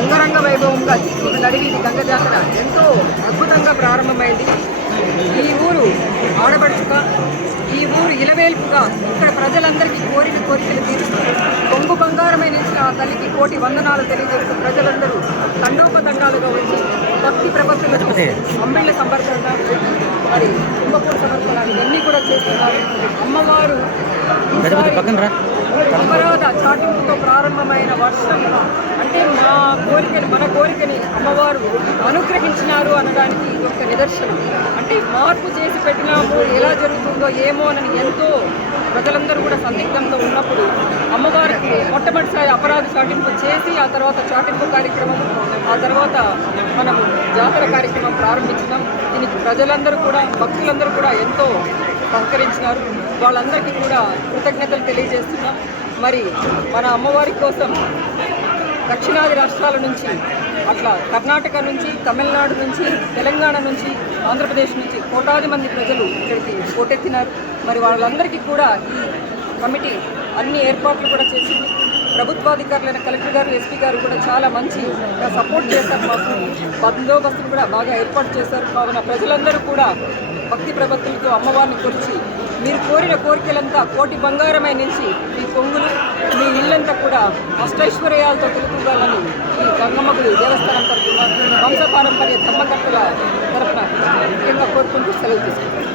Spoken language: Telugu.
అంగరంగ వైభవంగా చిత్తూరు నడివీధి గంగ జాతర ఎంతో అద్భుతంగా ప్రారంభమైంది. ఈ ఊరు ఆడపడుచుగా, ఈ ఊరు ఇలవేల్పుగా ఇక్కడ ప్రజలందరికీ కోరిన కోరికలు తీరుస్తూ కొంగు బంగారమైన ఆ తల్లికి కోటి వందనాలు తెలియజేస్తూ ప్రజలందరూ తండోపతండాలుగా వచ్చి భక్తి ప్రపత్తులతో అంబిళ్ళ సంబర్ధన, మరి కుంభపూర సమర్పణ ఇవన్నీ కూడా చేస్తున్నారు. అమ్మవారు అపరాధ చాటింపుతో ప్రారంభమైన వర్షం అంటే మన కోరికని అమ్మవారు అనుగ్రహించినారు అనడానికి ఇది ఒక నిదర్శనం. అంటే మార్పు చేసి పెట్టినాము, ఎలా జరుగుతుందో ఏమో అని ఎంతో ప్రజలందరూ కూడా సందిగ్ధంతో ఉన్నప్పుడు అమ్మవారికి మొట్టమొదటిసారి అపరాధ చాటింపు చేసి ఆ తర్వాత చాటింపు కార్యక్రమం, ఆ తర్వాత మనము జాతర కార్యక్రమం ప్రారంభించినాం. దీనికి ప్రజలందరూ కూడా భక్తులందరూ కూడా ఎంతో సహకరించినారు. వాళ్ళందరికీ కూడా కృతజ్ఞతలు తెలియజేస్తున్నాం. మరి మన అమ్మవారి కోసం దక్షిణాది రాష్ట్రాల నుంచి, అట్లా కర్ణాటక నుంచి, తమిళనాడు నుంచి, తెలంగాణ నుంచి, ఆంధ్రప్రదేశ్ నుంచి కోటాది మంది ప్రజలు ఇక్కడికి పోటెత్తినారు. మరి వాళ్ళందరికీ కూడా ఈ కమిటీ అన్ని ఏర్పాట్లు కూడా చేసింది. ప్రభుత్వాధికారులైన కలెక్టర్ గారు, ఎస్పీ గారు కూడా చాలా మంచిగా సపోర్ట్ చేశారు. మాకు బందోబస్తులు కూడా బాగా ఏర్పాటు చేశారు. కావున ప్రజలందరూ కూడా భక్తి ప్రపత్తులతో అమ్మవారిని కొలిచి మీరు కోరిన కోరికలంతా కోటి బంగారమై నుంచి మీ కొంగులు, మీ ఇల్లంతా కూడా అష్టైశ్వర్యాలతో తెలుపుకోవాలని ఈ గంగమ్మ గుడి దేవస్థానం తరఫున వంశపారంపర్య ధర్మకర్తల తరఫున ముఖ్యంగా కోరుకుంటూ సెలవు తీసుకుంటారు.